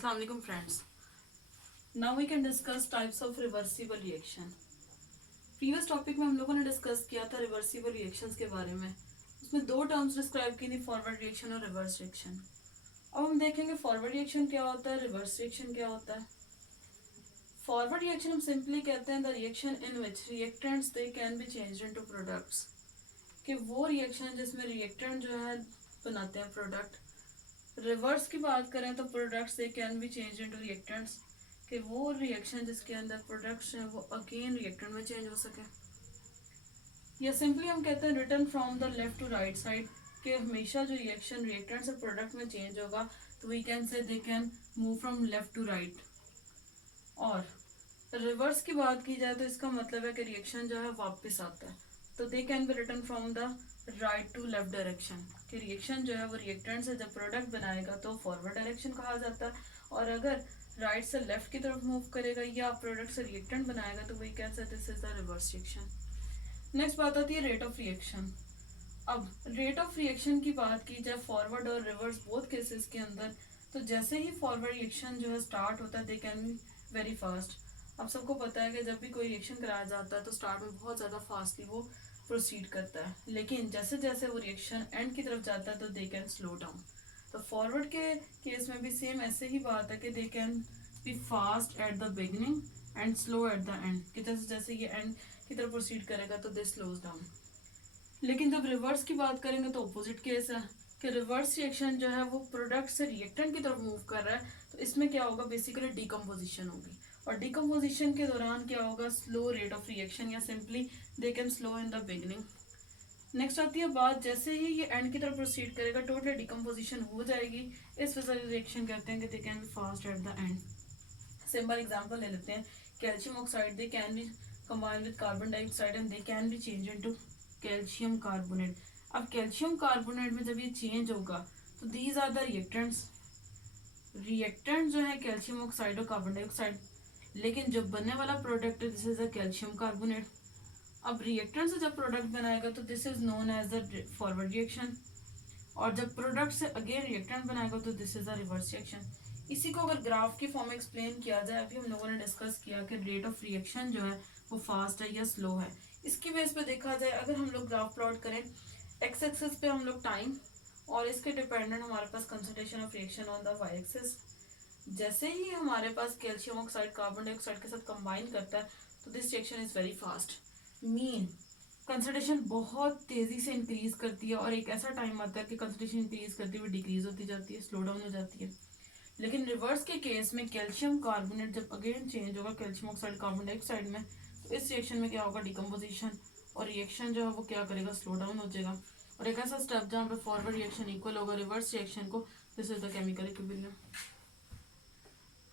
अस्सलाम वालेकुम friends. Now we can discuss types of reversible reaction. Previous topic में हम लोगों ने डिस्कस किया था रिवर्सिबल रिएक्शंस के बारे में। उसमें दो टर्म्स डिस्क्राइब की थी, फॉरवर्ड रिएक्शन और रिवर्स रिएक्शन। अब हम देखेंगे फॉरवर्ड रिएक्शन क्या होता है, रिवर्स रिएक्शन क्या होता है। फॉरवर्ड रिएक्शन हम सिंपली कहते हैं the reaction in which reactants they can be changed into products, कि वो रिएक्शन जिसमें रिएक्टेंट जो है बनाते हैं प्रोडक्ट। रिवर्स की बात करें तो products they can be change into reactants, कि वो रिएक्शन जिसके अंदर प्रोडक्ट्स हैं वो अगेन रिएक्टेंट में चेंज हो सके। या सिंपली हम कहते हैं return from the left to right side, कि हमेशा जो रिएक्शन रिएक्टेंट से प्रोडक्ट में चेंज होगा तो we can say they can move from left to right. और रिवर्स की बात की जाए तो इसका मतलब है कि रिएक्शन जो है वापस आता है, तो they can be return from the right to left direction, कि रिएक्शन जो है वो रिएक्टेंट से जब प्रोडक्ट बनाएगा तो फॉरवर्ड डायरेक्शन कहा जाता है, और अगर राइट से लेफ्ट की तरफ मूव करेगा या प्रोडक्ट से रिएक्टेंट बनाएगा तो we can say this is the reverse reaction. Next बात आती है रेट ऑफ रिएक्शन। अब रेट ऑफ रिएक्शन की बात की जाए फॉरवर्ड और रिवर्स बोथ केसेस के अंदर, तो जैसे ही फॉरवर्ड रिएक्शन जो है स्टार्ट होता है दे कैन बी वेरी फास्ट। अब सबको पता है कि जब भी कोई रिएक्शन कराया जाता है तो स्टार्ट में बहुत ज़्यादा फास्टली वो प्रोसीड करता है, लेकिन जैसे जैसे वो रिएक्शन एंड की तरफ जाता है तो दे कैन स्लो डाउन। तो फॉरवर्ड के केस में भी सेम ऐसे ही बात है कि they can be fast at the beginning and slow eight the and, कि जैसे जैसे ये एंड की तरफ प्रोसीड करेगा तो दे स्लोज डाउन। लेकिन जब रिवर्स की बात करेंगे तो अपोजिट केस है, कि रिवर्स रिएक्शन जो है वो प्रोडक्ट से रिएक्टेंट की तरफ मूव कर रहा है, तो इसमें क्या होगा, बेसिकली डिकम्पोजिशन होगी, और डिकम्पोजिशन के दौरान क्या होगा, स्लो रेट ऑफ रिएक्शन, या simply they can slow in the beginning. Next आती है बात, जैसे ही ये एंड की तरफ प्रोसीड करेगा टोटली डिकम्पोजिशन हो जाएगी, इस वजह से रिएक्शन कहते हैं कि they can be fast at the end. Simple example ले लेते हैं, calcium oxide they can be combined with carbon dioxide and they can be change into calcium carbonate. अब कैल्शियम कार्बोनेट में जब ये चेंज होगा तो these are the reactants. Reactant जो है कैल्शियम ऑक्साइड और कार्बन डाइऑक्साइड, लेकिन जब बनने वाला प्रोडक्ट है this is a calcium carbonate. अब रिएक्टेंट से जब प्रोडक्ट बनाएगा तो this is known as the forward reaction, और जब प्रोडक्ट से अगेन रिएक्टेंट बनाएगा तो this is the reverse reaction. इसी को अगर ग्राफ की फॉर्म में एक्सप्लेन किया जाए, अभी हम लोगों ने डिस्कस किया कि रेट ऑफ रिएक्शन जो है वो फास्ट है या स्लो है। इसकी बेस पे देखा जाए, अगर हम लोग ग्राफ प्लॉट करें, एक्स एक्सिस पे हम लोग टाइम और इसके डिपेंडेंट हमारे पास concentration of reaction on the Y axis. जैसे ही हमारे पास कैल्शियम ऑक्साइड कार्बन डाइऑक्साइड के साथ कंबाइन करता है तो this reaction is very fast, mean concentration बहुत तेजी से इंक्रीज करती है, और एक ऐसा टाइम आता है कि कंसंट्रेशन इंक्रीज करती हुई डिक्रीज होती जाती है, स्लो डाउन हो जाती है। लेकिन रिवर्स के केस में कैल्शियम कार्बोनेट जब अगेन चेंज होगा कैल्शियम ऑक्साइड कार्बन डाइऑक्साइड में, तो इस रिएक्शन में क्या होगा, डिकम्पोजिशन, और रिएक्शन जो है वो क्या करेगा, स्लो डाउन हो जाएगा। और एक ऐसा स्टेप जहाँ पे फॉरवर्ड रिएक्शन इक्वल होगा रिवर्स रिएक्शन को, this is the chemical equilibrium.